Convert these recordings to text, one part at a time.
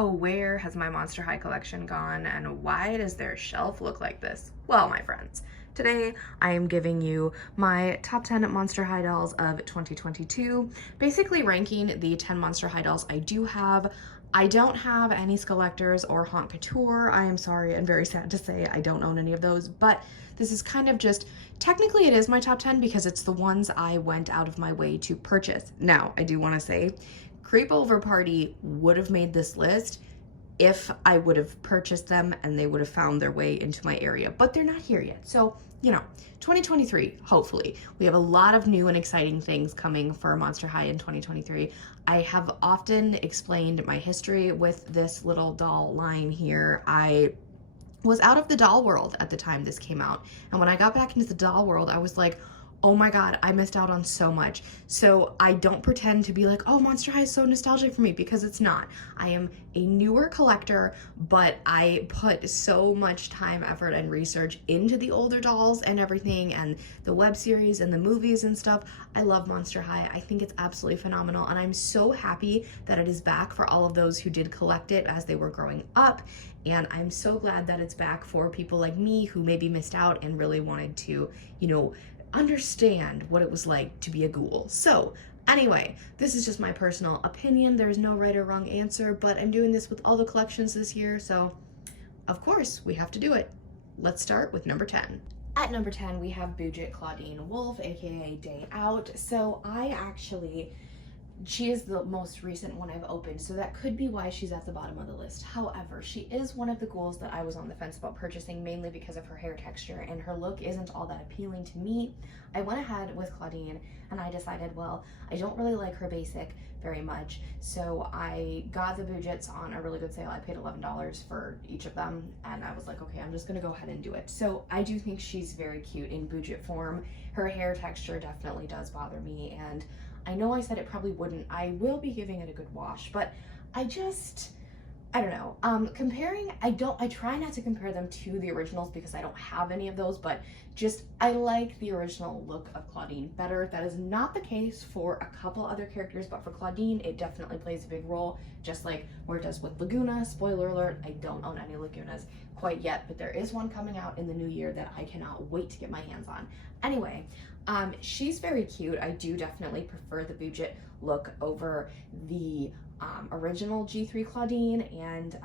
oh, where has my Monster High collection gone and why does their shelf look like this? Well, my friends, today I am giving you my top 10 Monster High dolls of 2022, basically ranking the 10 Monster High dolls I do have. I don't have any Skelectors or Haunt Couture. I am sorry and very sad to say I don't own any of those, but this is kind of just, technically it is my top 10 because it's the ones I went out of my way to purchase. Now, I do want to say, Creep Over Party would have made this list if I would have purchased them and they would have found their way into my area, but they're not here yet. So, you know, 2023, hopefully. We have a lot of new and exciting things coming for Monster High in 2023. I have often explained my history with this little doll line here. I was out of the doll world at the time this came out, and when I got back into the doll world, I was like, oh my god, I missed out on so much. So I don't pretend to be like, oh, Monster High is so nostalgic for me, because it's not. I am a newer collector, but I put so much time, effort, and research into the older dolls and everything, and the web series and the movies and stuff. I love Monster High. I think it's absolutely phenomenal, and I'm so happy that it is back for all of those who did collect it as they were growing up. And I'm so glad that it's back for people like me who maybe missed out and really wanted to, you know, understand what it was like to be a ghoul. So anyway, this is just my personal opinion. There's no right or wrong answer, but I'm doing this with all the collections this year, so of course we have to do it. Let's start with number 10. At number 10, we have Budget Clawdeen Wolf, aka Day Out. So she is the most recent one I've opened, so that could be why she's at the bottom of the list. However, she is one of the ghouls that I was on the fence about purchasing, mainly because of her hair texture, and her look isn't all that appealing to me. I went ahead with Clawdeen, and I decided, well, I don't really like her basic very much, so I got the Budgets on a really good sale. I paid $11 for each of them, and I was like, okay, I'm just gonna go ahead and do it. So I do think she's very cute in Budget form. Her hair texture definitely does bother me, and I know I said it probably wouldn't. I will be giving it a good wash, but I don't know. I try not to compare them to the originals because I don't have any of those, but I like the original look of Clawdeen better. That is not the case for a couple other characters, but for Clawdeen, it definitely plays a big role, just like where it does with Laguna. Spoiler alert, I don't own any Lagunas quite yet, but there is one coming out in the new year that I cannot wait to get my hands on. Anyway, she's very cute. I do definitely prefer the Budget look over the original G3 Clawdeen, and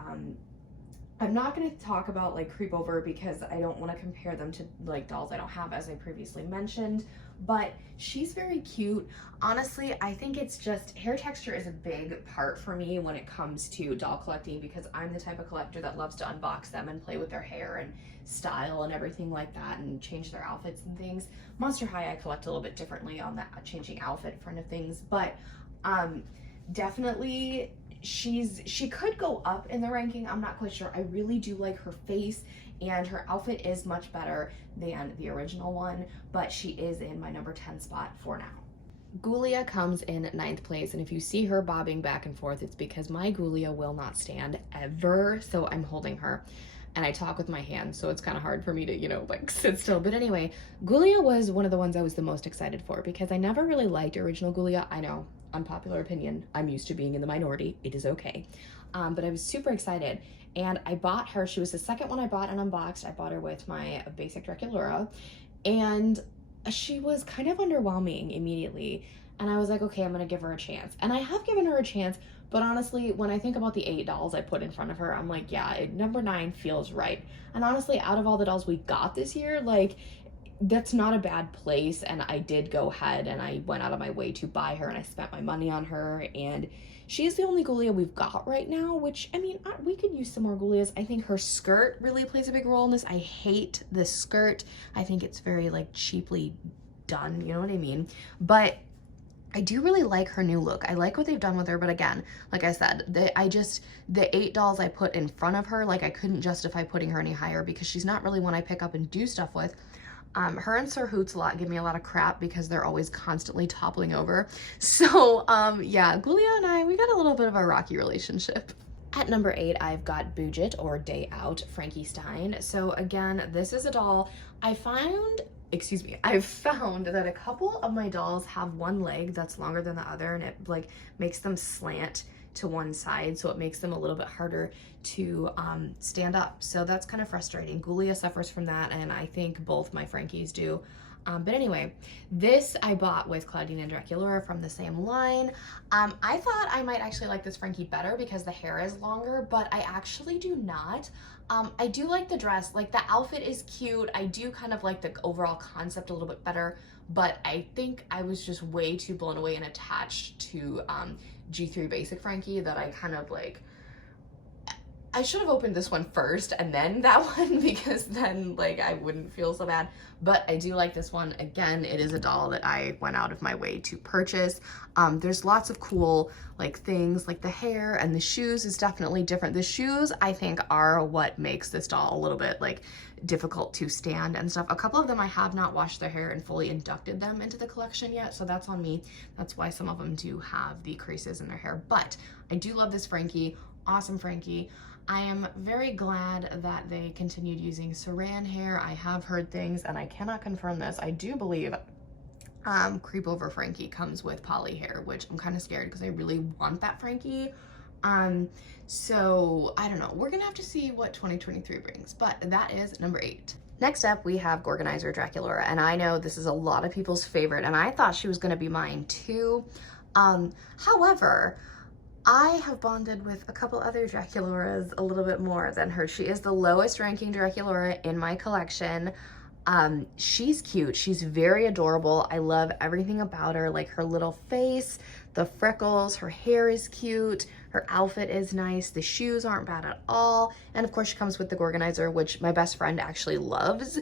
I'm not going to talk about like Creep Over because I don't want to compare them to like dolls I don't have, as I previously mentioned, but she's very cute. Honestly, I think it's just hair texture is a big part for me when it comes to doll collecting, because I'm the type of collector that loves to unbox them and play with their hair and style and everything like that and change their outfits and things. Monster High, I collect a little bit differently on that changing outfit front of things, but definitely she could go up in the ranking. I'm not quite sure. I really do like her face, and her outfit is much better than the original one, but she is in my number 10 spot for now. Ghoulia comes in 9th place, and if you see her bobbing back and forth, it's because my Ghoulia will not stand ever, so I'm holding her. And I talk with my hands, so it's kind of hard for me to, you know, like sit still. But anyway, Ghoulia was one of the ones I was the most excited for because I never really liked original Ghoulia. I know, unpopular opinion. I'm used to being in the minority. It is okay. But I was super excited. And I bought her. She was the second one I bought and unboxed. I bought her with my basic Draculaura. And she was kind of underwhelming immediately. And I was like, okay, I'm going to give her a chance. And I have given her a chance. But honestly, when I think about the 8 dolls I put in front of her, I'm like, yeah, number 9 feels right. And honestly, out of all the dolls we got this year, like, that's not a bad place. And I did go ahead and I went out of my way to buy her, and I spent my money on her. And she's the only Ghoulia we've got right now, which, I mean, we could use some more Ghoulias. I think her skirt really plays a big role in this. I hate the skirt. I think it's very, like, cheaply done, you know what I mean? But I do really like her new look. I like what they've done with her, but again, like I said, the 8 dolls I put in front of her, like, I couldn't justify putting her any higher because she's not really one I pick up and do stuff with. Her and Sir Hoots-a-Lot give me a lot of crap because they're always constantly toppling over. So, yeah, Ghoulia and we got a little bit of a rocky relationship. At number 8, I've got Budget, or Day Out, Frankie Stein. So again, this is a doll I've found that a couple of my dolls have one leg that's longer than the other, and it like makes them slant to one side, so it makes them a little bit harder to stand up. So that's kind of frustrating. Ghoulia suffers from that, and I think both my Frankies do. But anyway, this I bought with Clawdeen and Draculaura from the same line. I thought I might actually like this Frankie better because the hair is longer, but I actually do not. I do like the dress, like the outfit is cute. I do kind of like the overall concept a little bit better, but I think I was just way too blown away and attached to G3 Basic Frankie that I kind of like, I should have opened this one first and then that one, because then like I wouldn't feel so bad. But I do like this one. Again, it is a doll that I went out of my way to purchase. There's lots of cool like things, like the hair and the shoes is definitely different. The shoes I think are what makes this doll a little bit like difficult to stand and stuff. A couple of them I have not washed their hair and fully inducted them into the collection yet, so that's on me. That's why some of them do have the creases in their hair. But I do love this Frankie. Awesome Frankie. I am very glad that they continued using saran hair. I have heard things, and I cannot confirm this. I do believe Creep Over Frankie comes with poly hair, which I'm kind of scared because I really want that Frankie. So I don't know. We're gonna have to see what 2023 brings, but that is number 8. Next up, we have Gorganizer Draculaura, and I know this is a lot of people's favorite, and I thought she was gonna be mine too. However, I have bonded with a couple other Draculauras a little bit more than her. She is the lowest ranking Draculaura in my collection. She's cute. She's very adorable. I love everything about her, like her little face, the freckles, her hair is cute, her outfit is nice, the shoes aren't bad at all, and of course she comes with the Gorganizer, which my best friend actually loves.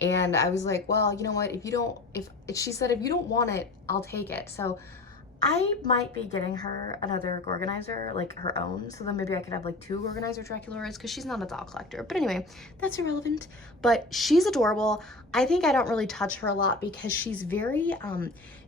And I was like, well, you know what, she said if you don't want it, I'll take it. So I might be getting her another Gorganizer, like her own, so then maybe I could have like 2 Gorganizer Draculauras, because she's not a doll collector. But anyway, that's irrelevant. But she's adorable. I think I don't really touch her a lot because she's very,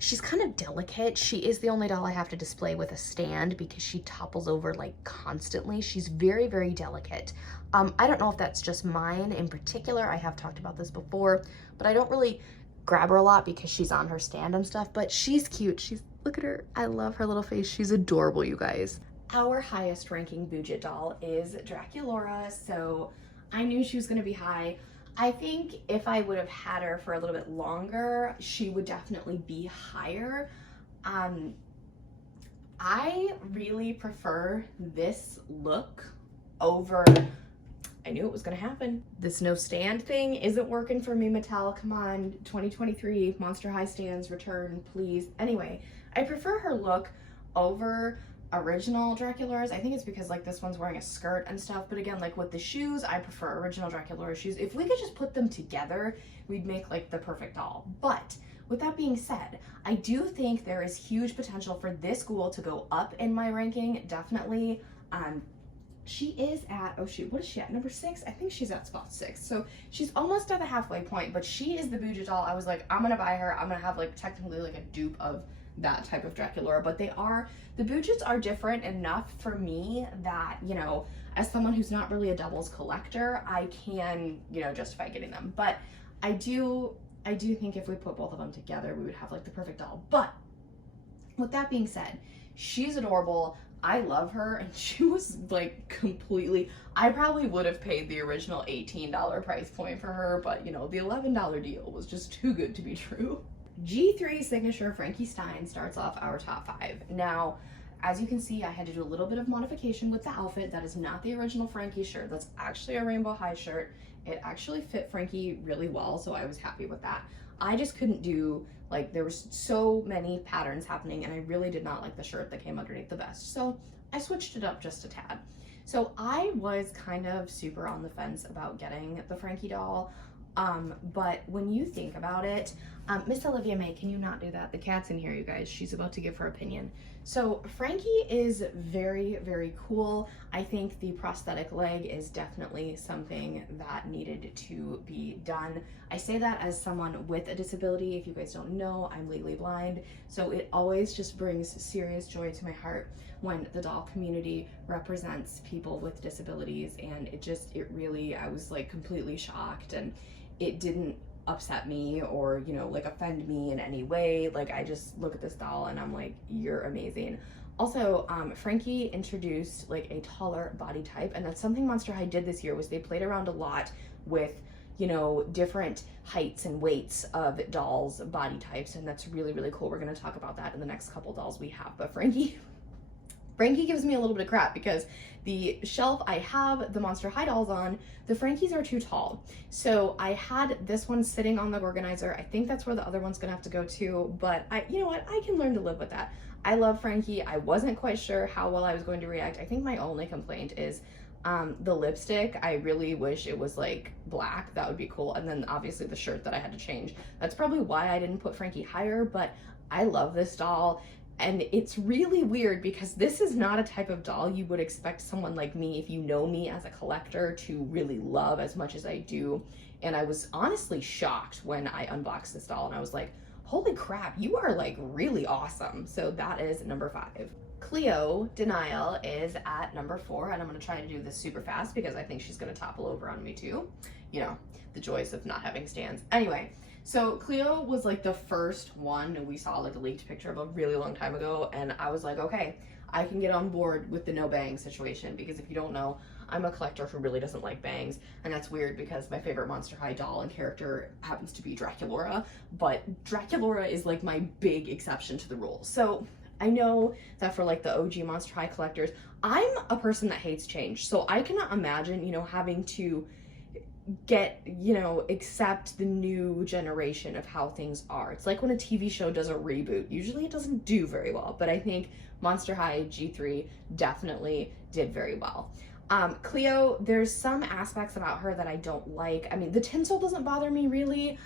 she's kind of delicate. She is the only doll I have to display with a stand because she topples over like constantly. She's very, very delicate. I don't know if that's just mine in particular. I have talked about this before, but I don't really grab her a lot because she's on her stand and stuff, but she's cute. Look at her. I love her little face. She's adorable, you guys. Our highest ranking budget doll is Draculaura, so I knew she was gonna be high. I think if I would have had her for a little bit longer, she would definitely be higher. I really prefer this look over, I knew it was gonna happen. This no stand thing isn't working for me, Mattel. Come on, 2023, Monster High stands, return, please. Anyway, I prefer her look over original Draculaura's. I think it's because like this one's wearing a skirt and stuff, but again, like with the shoes, I prefer original Draculaura shoes. If we could just put them together, we'd make like the perfect doll. But with that being said, I do think there is huge potential for this ghoul to go up in my ranking, definitely. She is at, oh shoot, what is she at? Number 6? I think she's at spot 6. So she's almost at the halfway point, but she is the budget doll. I was like, I'm gonna buy her. I'm gonna have like technically like a dupe of that type of Draculaura, but the budgets are different enough for me that, you know, as someone who's not really a doubles collector, I can, you know, justify getting them. But I do think if we put both of them together, we would have like the perfect doll. But with that being said, she's adorable. I love her, and she was like completely, I probably would have paid the original $18 price point for her, but you know, the $11 deal was just too good to be true. G3 Signature Frankie Stein starts off our top 5. Now, as you can see, I had to do a little bit of modification with the outfit. That is not the original Frankie shirt. That's actually a rainbow high shirt. It actually fit Frankie really well, so I was happy with that. I just couldn't do, like, there was so many patterns happening, and I really did not like the shirt that came underneath the vest, so I switched it up just a tad. So I was kind of super on the fence about getting the Frankie doll, but when you think about it, Miss Olivia May, can you not do that? The cat's in here, you guys. She's about to give her opinion. So Frankie is very, very cool. I think the prosthetic leg is definitely something that needed to be done. I say that as someone with a disability. If you guys don't know, I'm legally blind. So it always just brings serious joy to my heart when the doll community represents people with disabilities. And it really, I was like completely shocked, and it didn't upset me or, you know, like offend me in any way. Like, I just look at this doll and I'm like, you're amazing. Also, Frankie introduced like a taller body type, and that's something Monster High did this year, was they played around a lot with, you know, different heights and weights of dolls' body types, and that's really, really cool. We're gonna talk about that in the next couple dolls we have. But Frankie gives me a little bit of crap because the shelf I have the Monster High dolls on, the Frankies are too tall. So I had this one sitting on the organizer. I think that's where the other one's gonna have to go too, but you know what? I can learn to live with that. I love Frankie. I wasn't quite sure how well I was going to react. I think my only complaint is the lipstick. I really wish it was like black. That would be cool. And then obviously the shirt that I had to change. That's probably why I didn't put Frankie higher, but I love this doll. And it's really weird because this is not a type of doll you would expect someone like me, if you know me as a collector, to really love as much as I do. And I was honestly shocked when I unboxed this doll and I was like, holy crap, you are like really awesome. So that is number 5. Cleo de Nile is at number 4, and I'm gonna try to do this super fast because I think she's gonna topple over on me too. You know, the joys of not having stands. Anyway, so Cleo was like the first one we saw like a leaked picture of a really long time ago, and I was like, okay, I can get on board with the no bang situation, because if you don't know, I'm a collector who really doesn't like bangs, and that's weird because my favorite Monster High doll and character happens to be Draculaura, but Draculaura is like my big exception to the rule. So I know that for like the OG Monster High collectors, I'm a person that hates change, so I cannot imagine, you know, having to accept the new generation of how things are. It's like when a TV show does a reboot. Usually it doesn't do very well, but I think Monster High G3 definitely did very well. Cleo, there's some aspects about her that I don't like. I mean, the tinsel doesn't bother me really.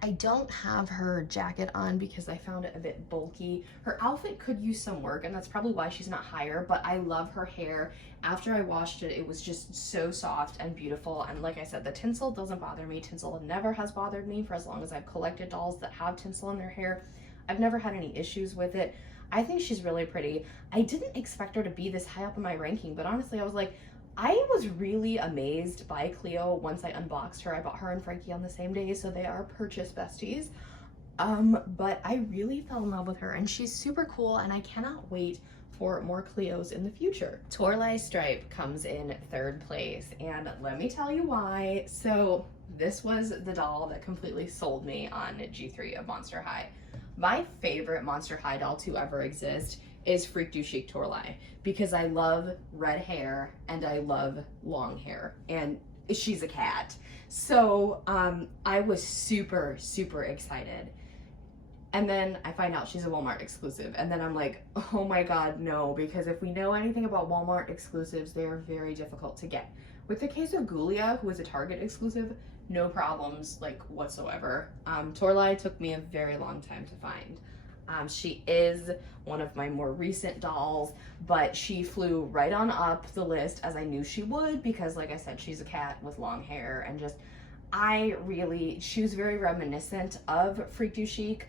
I don't have her jacket on because I found it a bit bulky. Her outfit could use some work, and that's probably why she's not higher, but I love her hair. After I washed it, it was just so soft and beautiful, and like I said, the tinsel doesn't bother me. Tinsel never has bothered me for as long as I've collected dolls that have tinsel in their hair. I've never had any issues with it. I think she's really pretty. I didn't expect her to be this high up in my ranking, but honestly, I was like, I was really amazed by Cleo once I unboxed her. I bought her and Frankie on the same day, so they are purchase besties. But I really fell in love with her, and she's super cool, and I cannot wait for more Cleos in the future. Toralei Stripe comes in 3rd place, and let me tell you why. So this was the doll that completely sold me on G3 of Monster High. My favorite Monster High doll to ever exist is Freak du Chic Toralei, because I love red hair and I love long hair, and she's a cat. So I was super, super excited. And then I find out she's a Walmart exclusive, and then I'm like, oh my god, no, because if we know anything about Walmart exclusives, they are very difficult to get. With the case of Ghoulia, who is a Target exclusive, no problems like whatsoever. Toralei took me a very long time to find. She is one of my more recent dolls, but she flew right on up the list, as I knew she would, because like I said, she's a cat with long hair, and just, she was very reminiscent of Freak du Chic.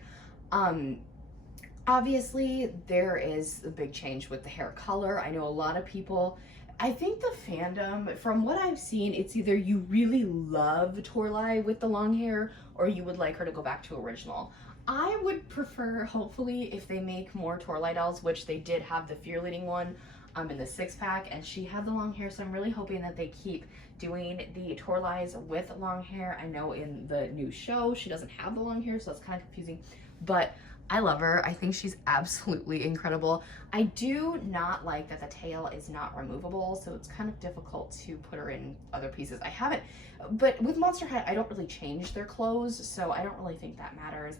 Obviously there is a big change with the hair color. I know a lot of people, I think the fandom, from what I've seen, it's either you really love Toralei with the long hair, or you would like her to go back to original. I would prefer, hopefully, if they make more Toralei dolls, which they did have the Fear Leading one in the 6-pack, and she had the long hair, so I'm really hoping that they keep doing the Toralei's with long hair. I know in the new show she doesn't have the long hair, so it's kind of confusing, but I love her. I think she's absolutely incredible. I do not like that the tail is not removable, so it's kind of difficult to put her in other pieces. I haven't, but with Monster High, I don't really change their clothes, so I don't really think that matters.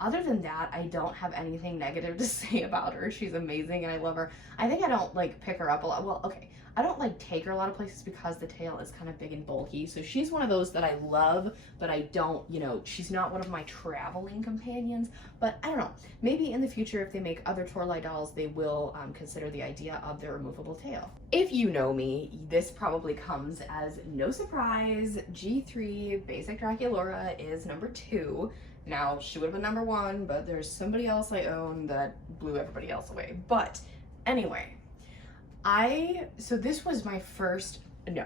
Other than that, I don't have anything negative to say about her. She's amazing and I love her. I think I don't like pick her up a lot. Well, okay, I don't like take her a lot of places because the tail is kind of big and bulky. So she's one of those that I love, but I don't, she's not one of my traveling companions. But I don't know, maybe in the future if they make other Toralei dolls, they will consider the idea of their removable tail. If you know me, this probably comes as no surprise. G3 Basic Draculaura is number 2. Now, she would have been number 1, but there's somebody else I own that blew everybody else away. But anyway, so this was my first, no,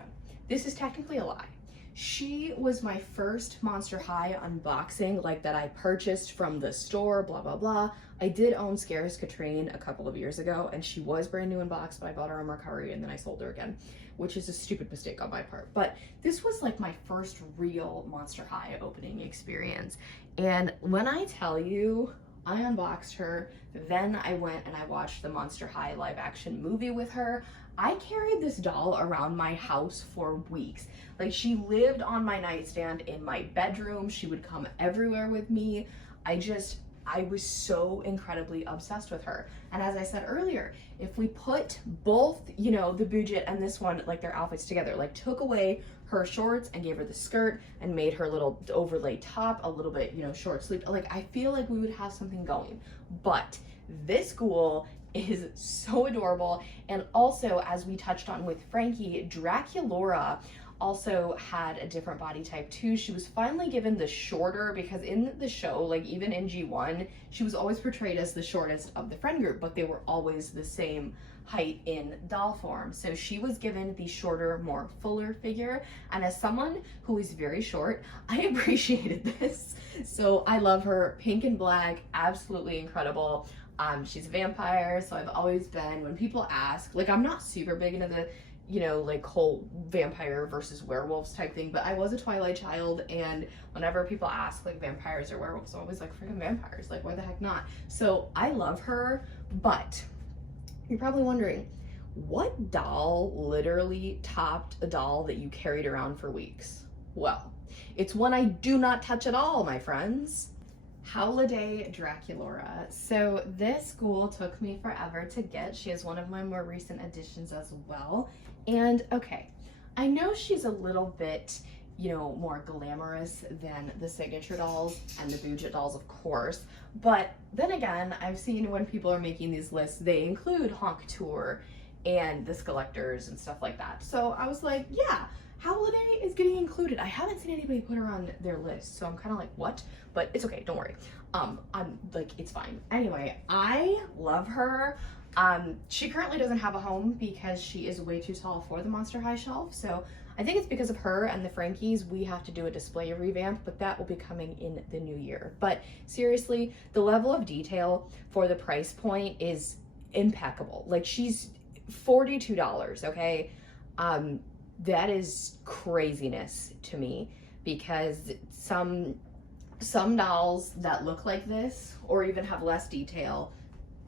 this is technically a lie. She was my first Monster High unboxing, like that I purchased from the store, blah, blah, blah. I did own Scares Katrine a couple of years ago, and she was brand new in box, but I bought her on Mercari and then I sold her again, which is a stupid mistake on my part. But this was like my first real Monster High opening experience. And when I tell you, I unboxed her, then I went and I watched the Monster High live action movie with her. I carried this doll around my house for weeks. Like, she lived on my nightstand in my bedroom. She would come everywhere with me. I was so incredibly obsessed with her. And as I said earlier, if we put both, you know, the Budget and this one, like their outfits together, like took away her shorts and gave her the skirt and made her little overlay top a little bit, you know, short sleeved, like I feel like we would have something going. But this ghoul is so adorable. And also, as we touched on with Frankie, Draculaura also had a different body type too. She was finally given the shorter, because in the show, like even in G1, she was always portrayed as the shortest of the friend group, but they were always the same height in doll form. So she was given the shorter, more fuller figure. And as someone who is very short, I appreciated this. So I love her. Pink and black, absolutely incredible. She's a vampire, so I've always been, when people ask, like I'm not super big into the, you know, like whole vampire versus werewolves type thing, but I was a Twilight child, and whenever people ask like vampires or werewolves, I'm always like, freaking vampires, like why the heck not? So I love her. But you're probably wondering, what doll literally topped a doll that you carried around for weeks? Well, it's one I do not touch at all, my friends. Holiday Draculaura. So this ghoul took me forever to get. She is one of my more recent additions as well. And okay, I know she's a little bit, you know, more glamorous than the signature dolls and the Budget dolls, of course. But then again, I've seen when people are making these lists, they include Honk Tour and the Skelectors and stuff like that. So I was like, yeah, Holiday is getting included. I haven't seen anybody put her on their list, so I'm kind of like, what? But it's okay, don't worry. I'm like, it's fine. Anyway, I love her. She currently doesn't have a home because she is way too tall for the Monster High shelf. So I think it's because of her and the Frankies, we have to do a display revamp, but that will be coming in the new year. But seriously, the level of detail for the price point is impeccable. Like, she's $42, okay? That is craziness to me, because some dolls that look like this or even have less detail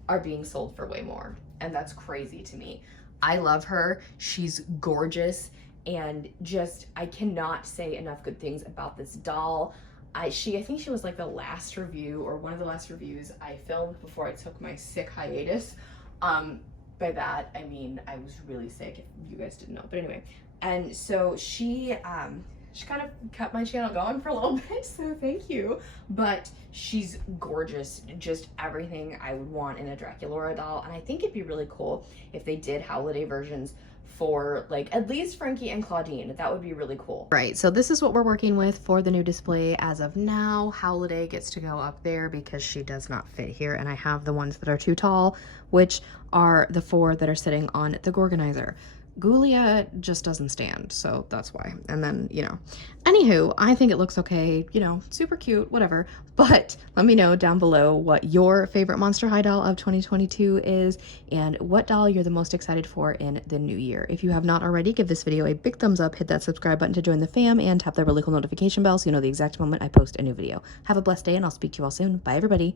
are being sold for way more, and that's crazy to me. I love her. She's gorgeous, and just, I cannot say enough good things about this doll. I think she was like the last review, or one of the last reviews I filmed before I took my sick hiatus. By that I mean I was really sick, if you guys didn't know. But anyway, and so she kind of kept my channel going for a little bit, so thank you. But she's gorgeous, just everything I would want in a Draculaura doll. And I think it'd be really cool if they did holiday versions for like at least Frankie and Clawdeen. That would be really cool. Right, so this is what we're working with for the new display as of now. Holiday gets to go up there because she does not fit here, and I have the ones that are too tall, which are the 4 that are sitting on the Gorganizer. Ghoulia just doesn't stand, so that's why. And then, you know, anywho, I think it looks okay, you know, super cute, whatever. But let me know down below what your favorite Monster High doll of 2022 is, and what doll you're the most excited for in the new year. If you have not already, give this video a big thumbs up, hit that subscribe button to join the fam, and tap that really cool notification bell so you know the exact moment I post a new video. Have a blessed day, and I'll speak to you all soon. Bye, everybody.